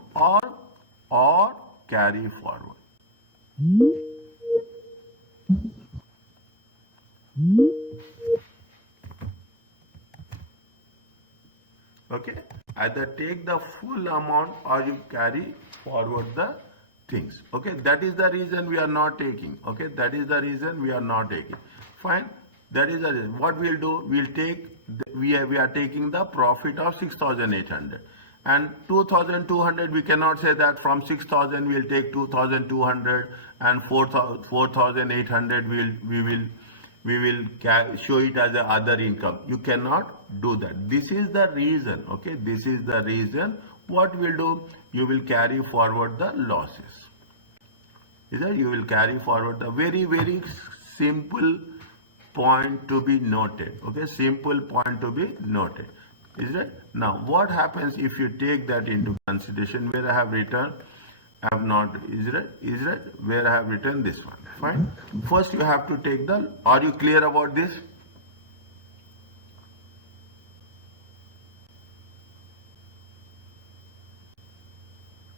or carry forward. Okay, either take the full amount or you carry forward the things. Okay, that is the reason we are not taking. Okay, that is the reason we are not taking. Fine, that is the reason. What we'll do, we'll take we are taking the profit of 6,800 and 2,200. We cannot say that from 6,000 we'll take 2,200 and 4,800 we will show it as a other income. You cannot do that. This is the reason. Okay, this is the reason. What we'll do, you will carry forward the losses. Is that you will carry forward the very simple point to be noted. Okay, simple point to be noted. Is that now what happens if you take that into consideration? Where I have written, I have not. Is it where I have written this one? Fine. First, you have to take the. Are you clear about this?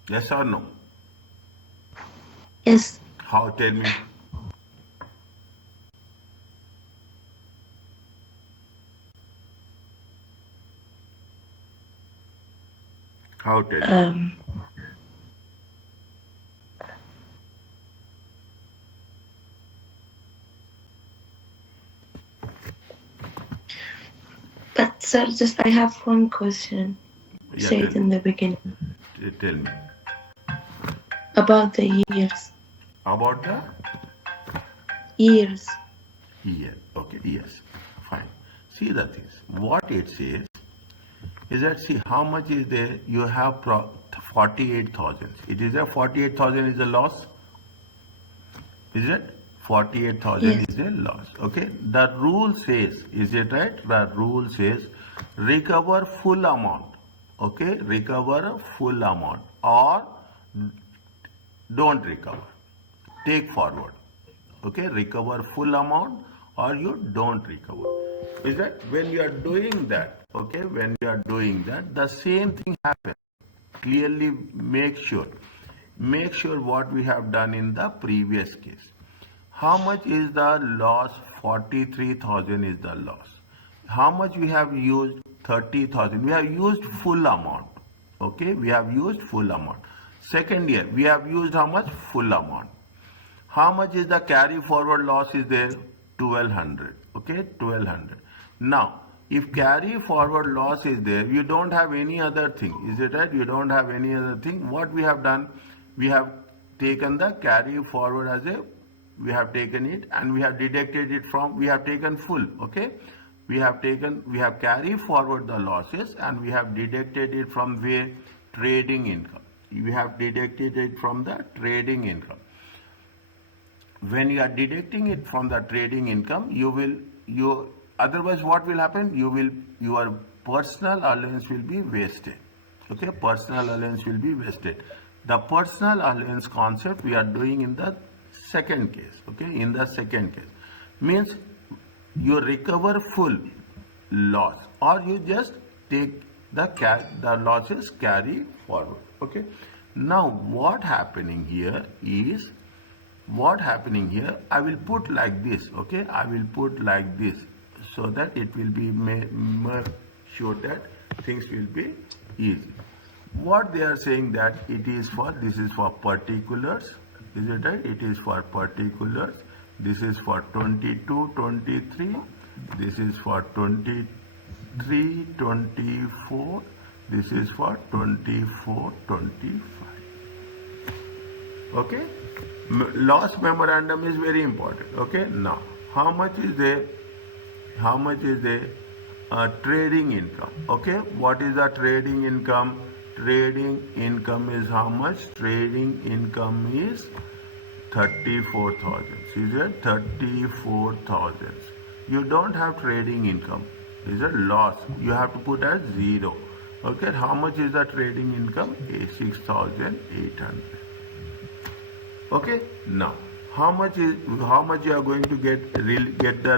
Yes or no? Yes. How? Tell me. How? Tell me. But sir, just I have one question. Yeah, Say it in the beginning. Tell me. About the years. About the Years. year. Okay, yes. Fine. See the things. What it says is that, see how much is there. You have 48,000. It is a 48,000 is a loss. Is it? 48,000 Yes. is a loss. Okay. The rule says, is it right? The rule says recover full amount. Okay. Recover full amount or don't recover. Take forward. Okay. Recover full amount or you don't recover. Is that when you are doing that, okay, when you are doing that, the same thing happens. Clearly make sure what we have done in the previous case. How much is the loss? 43,000 is the loss. How much we have used? 30,000. We have used full amount. Okay, we have used full amount. Second year, we have used how much? Full amount. How much is the carry forward loss is there? 1200. Okay, 1200. Now, if carry forward loss is there, you don't have any other thing. Is it right? You don't have any other thing. What we have done? We have taken the carry forward as a, we have taken it and we have deducted it from, we have taken full. Okay, we have carry forward the losses and we have deducted it from where? Trading income. We have deducted it from the trading income. When you are deducting it from the trading income, otherwise what will happen? Your personal allowance will be wasted. Okay, personal allowance will be wasted. The personal allowance concept we are doing in the second case. Okay, in the second case means you recover full loss or you just take the losses carry forward. Okay, now what happening here, I will put like this. Okay, I will put like this so that it will be more sure that things will be easy. What they are saying that it is for, this is for particulars. Is it right? It is for particulars. This is for 22, 23. This is for 23, 24. This is for 24, 25. Okay? Loss memorandum is very important. Okay? Now, how much is there? How much is there? Trading income. Okay? What is the trading income? Trading income is how much? Trading income is 34,000. Is it 34,000? You don't have trading income. Is a loss. You have to put as 0. Okay, how much is the trading income? 6,800. Okay, now how much you are going to get the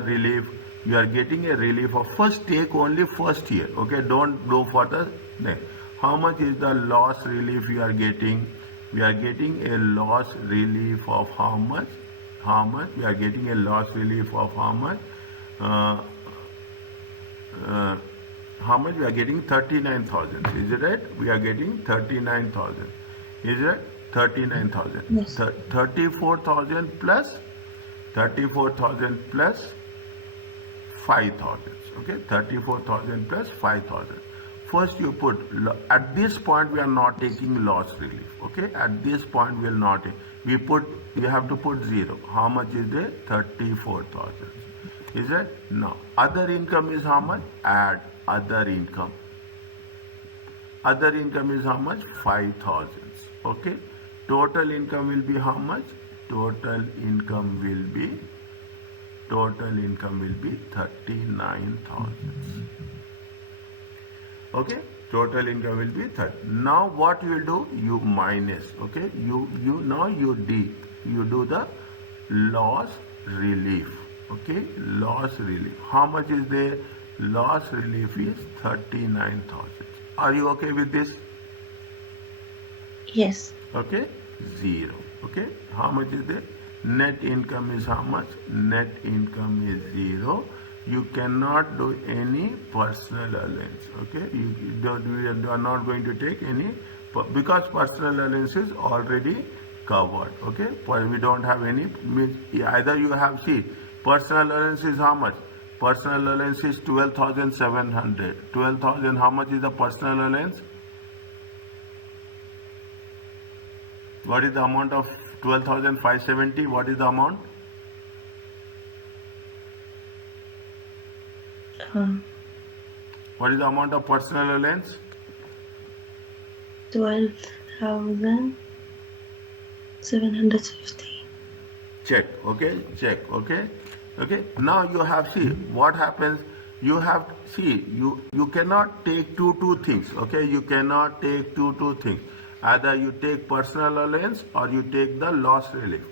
relief? You are getting a relief of, first take only first year. Okay, don't go for the next. How much is the loss relief you are getting? We are getting a loss relief of how much? How much? We are getting a loss relief of how much? How much? We are getting 39,000. Is it right? We are getting 39,000. Is it 39,000? Yes. 34,000 plus 34,000 plus 5,000. Okay, 34,000 plus 5,000. First you put, at this point we are not taking loss relief. Okay, at this point we will not take. We have to put 0. How much is there? 34,000. Is it? Now, other income is how much? Add other income. Other income is how much? 5,000. Okay, total income will be how much? Total income will be 39,000. Okay, total income will be 30. Now what you will do? You minus. Okay, you do the loss relief. Okay, loss relief. How much is there? Loss relief is 39,000. Are you okay with this? Yes. Okay, 0. Okay, how much is there? Net income is how much? Net income is 0. You cannot do any personal allowance. Okay, we are not going to take any, because personal allowance is already covered. Okay, we don't have any. Either you have, see, personal allowance is how much? Personal allowance is 12,700. 12,000. How much is the personal allowance? What is the amount of 12,570? What is the amount? What is the amount of personal allowance? 12,750. Check. Okay, check. Okay, okay. Now you have, see what happens. You have, see, you cannot take two things. Okay, you cannot take two things. Either you take personal allowance or you take the loss relief.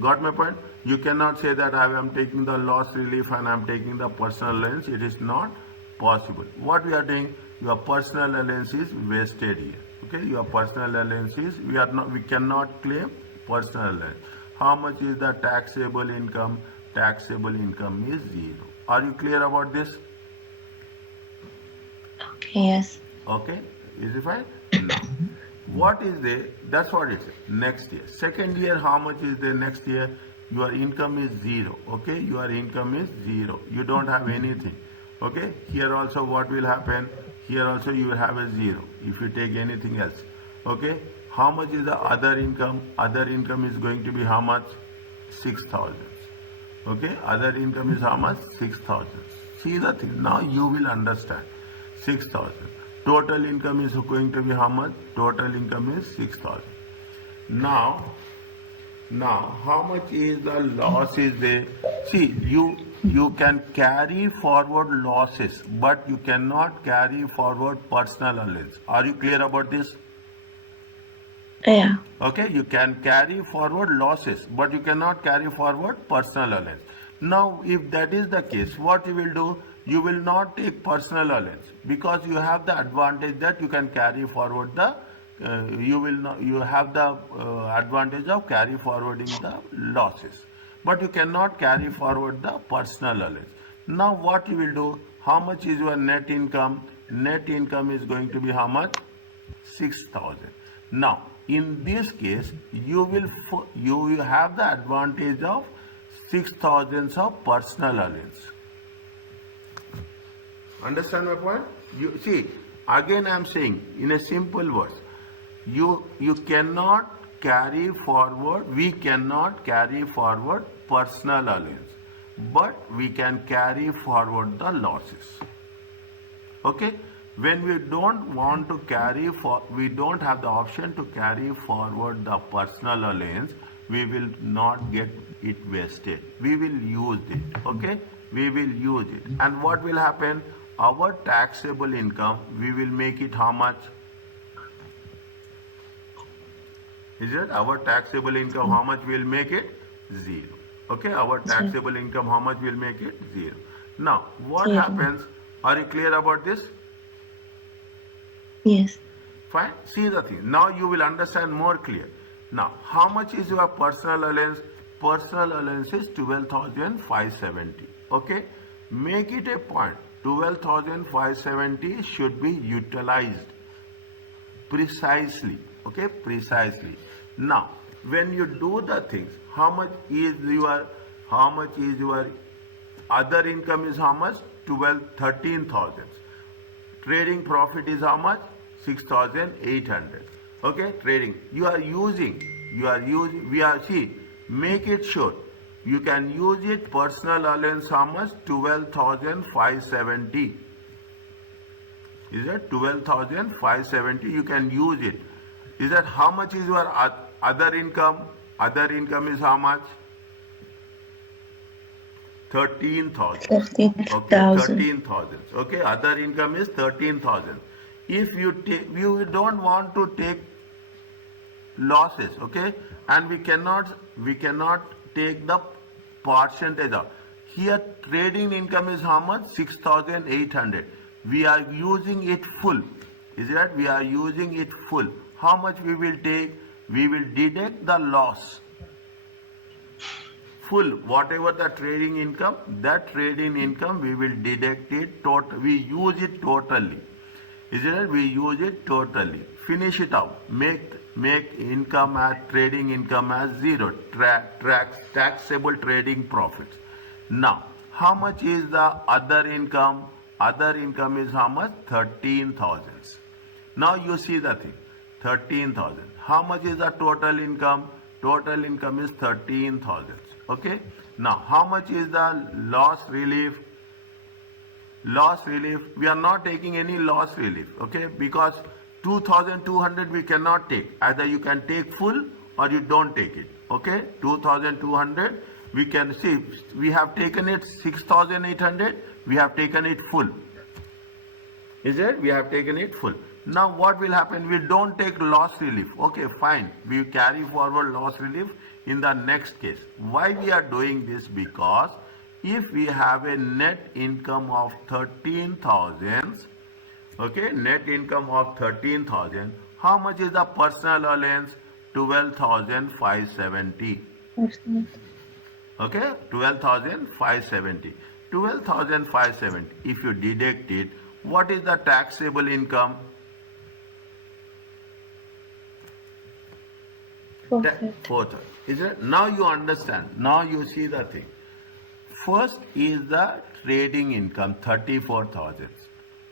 Got my point? You cannot say that I am taking the loss relief and I am taking the personal allowance. It is not possible. What we are doing, your personal allowance is wasted here. Okay, your personal allowance is, we cannot claim personal allowance. How much is the taxable income? Taxable income is 0. Are you clear about this? Okay, yes. Okay, is it fine? Now, what is there? That's what it is. Next year. Second year, how much is there next year? Your income is 0. Okay, your income is 0. You don't have anything. Okay, here also what will happen? Here also you will have a 0 if you take anything else. Okay, how much is the other income? Other income is going to be how much? 6,000. Okay, other income is how much? 6,000. See the thing. Now you will understand. 6,000. Total income is going to be how much? Total income is 6,000. Now, how much is the loss is there? See, you can carry forward losses, but you cannot carry forward personal allowance. Are you clear about this? Yeah. Okay, you can carry forward losses, but you cannot carry forward personal allowance. Now, if that is the case, what you will do? You will not take personal allowance because you have the advantage that you can carry forward the you have the advantage of carry forwarding the losses, but you cannot carry forward the personal allowance. Now what you will do? How much is your net income? Net income is going to be how much? 6,000. Now in this case you will have the advantage of 6,000 of personal allowance. Understand my point? You see, again I am saying in a simple words, you cannot carry forward, we cannot carry forward personal allowance, but we can carry forward the losses. Okay? When we don't want to we don't have the option to carry forward the personal allowance, we will not get it wasted. We will use it. Okay? We will use it. And what will happen? Our taxable income, we will make it how much? Is it? Our taxable income, how much will make it? 0. Okay, our taxable income, how much will make it? 0. Now, what 0. happens? Are you clear about this? Yes. Fine. See the thing. Now you will understand more clear. Now, how much is your personal allowance? Personal allowance is 12,570. Okay, make it a point. 12,570 should be utilized precisely. Okay, precisely. Now, when you do the things, how much is your other income is how much? 13,000. Trading profit is how much? 6,800. Okay, trading. Make it sure. You can use it personal allowance how much? 12,570. Is that 12,570? You can use it. Is that how much is your other income? Other income is how much? 13,000. 13,000. Okay, 13,000. Okay, other income is 13,000. If you don't want to take losses, okay, and we cannot take the percentage of. Here trading income is how much? 6,800. We are using it full. Is that we are using it full? How much we will take? We will deduct the loss. Full, whatever the trading income, that trading income we will deduct it total. We use it totally. Is it? We use it totally. Finish it out. Make income as trading income as 0. Taxable trading profits. Now, how much is the other income? Other income is how much? 13,000. Now you see the thing. 13,000. How much is the total income? Total income is 13,000. Okay. Now, how much is the loss relief? Loss relief, we are not taking any loss relief, okay, because 2,200 we cannot take. Either you can take full or you don't take it, okay. 2,200 we can see, we have taken it 6,800, we have taken it full. Is it? We have taken it full. Now what will happen? We don't take loss relief. Okay, fine. We carry forward loss relief. in the next case. Why we are doing this? Because if we have a net income of 13,000, okay, net income of 13,000, how much is the personal allowance? 12,570. Excellent. Okay, 12,570. 12,570. If you deduct it, what is the taxable income? 430. 4,000. Is it? Now you understand. Now you see the thing. First is the trading income, 34,000.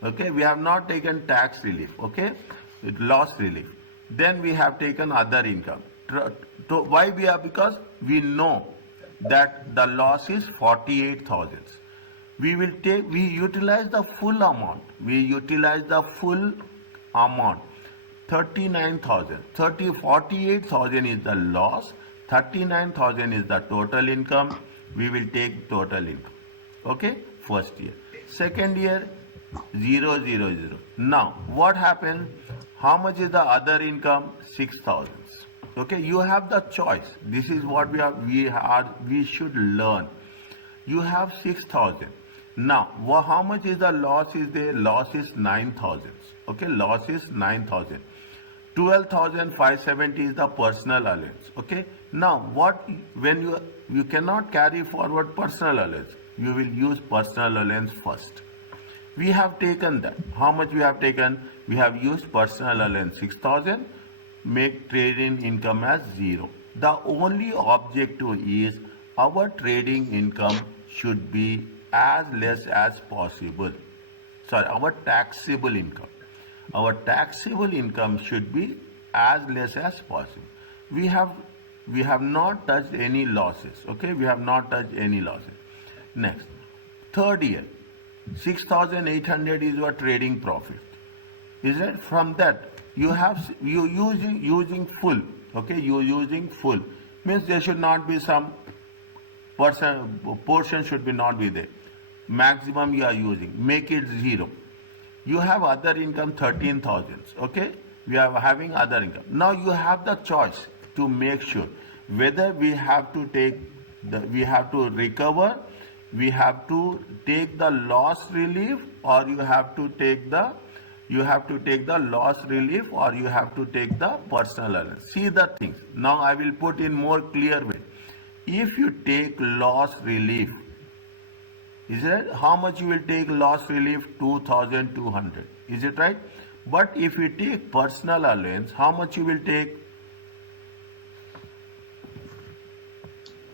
Okay, we have not taken tax relief. Okay, loss relief. Then we have taken other income. Why we are? Because we know that the loss is 48,000. We utilize the full amount. We utilize the full amount. 39,000. 48,000 is the loss. 39,000 is the total income. We will take total income. Okay, first year. Second year, 000. Now, what happened? How much is the other income? 6,000. Okay, you have the choice. This is what we should learn. You have 6,000. Now, how much is the loss is there? Loss is 9,000. Okay, loss is 9,000. 12,570 is the personal allowance. Okay, now when you cannot carry forward personal allowance, you will use personal allowance first. We have taken that. How much we have taken? We have used personal allowance 6,000, make trading income as 0. The only objective is our trading income should be as less as possible. Sorry, our taxable income. Our taxable income should be as less as possible. We have not touched any losses. Okay, we have not touched any losses. Next, third year, 6,800 is your trading profit. Is it? From that you using full. Okay, you using full means there should not be some portion should be not be there. Maximum you are using, make it 0. You have other income 13,000. Okay, we are having other income. Now you have the choice to make sure whether we have to recover, we have to take the loss relief, or you have to take the loss relief, or you have to take the personal allowance. See the things. Now I will put in more clear way. If you take loss relief, is it how much you will take loss relief? 2,200. Is it right? But if you take personal allowance, how much you will take?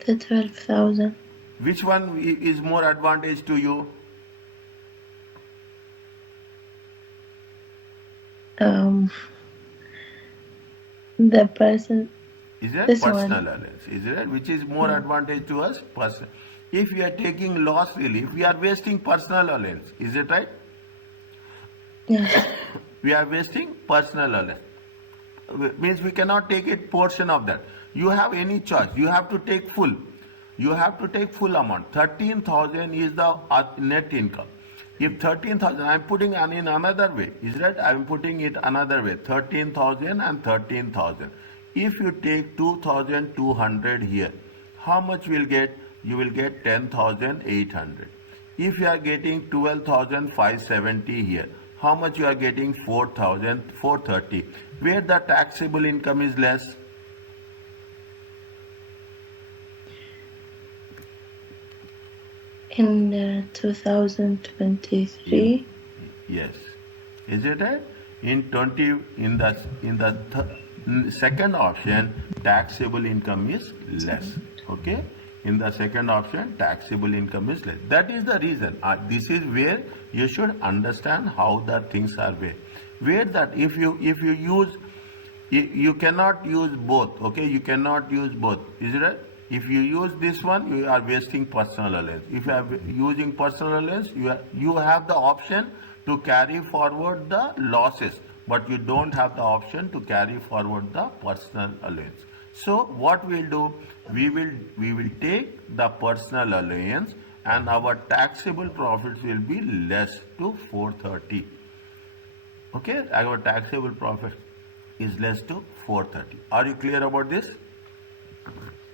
The 12,000. Which one is more advantage to you? The person. Is it This personal one. allowance? Is it? Which is more advantage to us? Personal. If we are taking loss relief, we are wasting personal allowance. Is it right? Yes. We are wasting personal allowance. Means we cannot take it portion of that. You have any choice. You have to take full. You have to take full amount. 13,000 is the net income. If 13,000, I am putting in another way. Is that? I am putting it another way. 13,000 and 13,000. If you take 2,200 here, how much will get? You will get 10,800. If you are getting 12,570 here, how much you are getting? 4,430. Where the taxable income is less? In 2023. Yes. Is it right? In the second option, taxable income is less. Okay. In the second option, taxable income is less. That is the reason. This is where you should understand how the things are where that if you use, you cannot use both. Okay, you cannot use both. Is it right? If you use this one, you are wasting personal allowance. If you are using personal allowance, you have the option to carry forward the losses, but you don't have the option to carry forward the personal allowance. So what we'll do, we will take the personal allowance, and our taxable profits will be less to 430. Okay, our taxable profit is less to 430. Are you clear about this?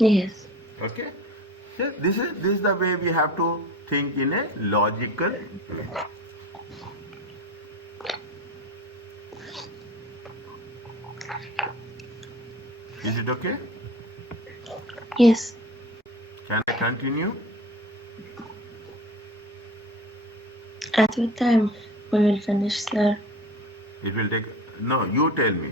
Yes. Okay? So this is the way we have to think in a logical way. Is it okay? Yes. Can I continue? At what time we will finish, sir? It will take, no, you tell me.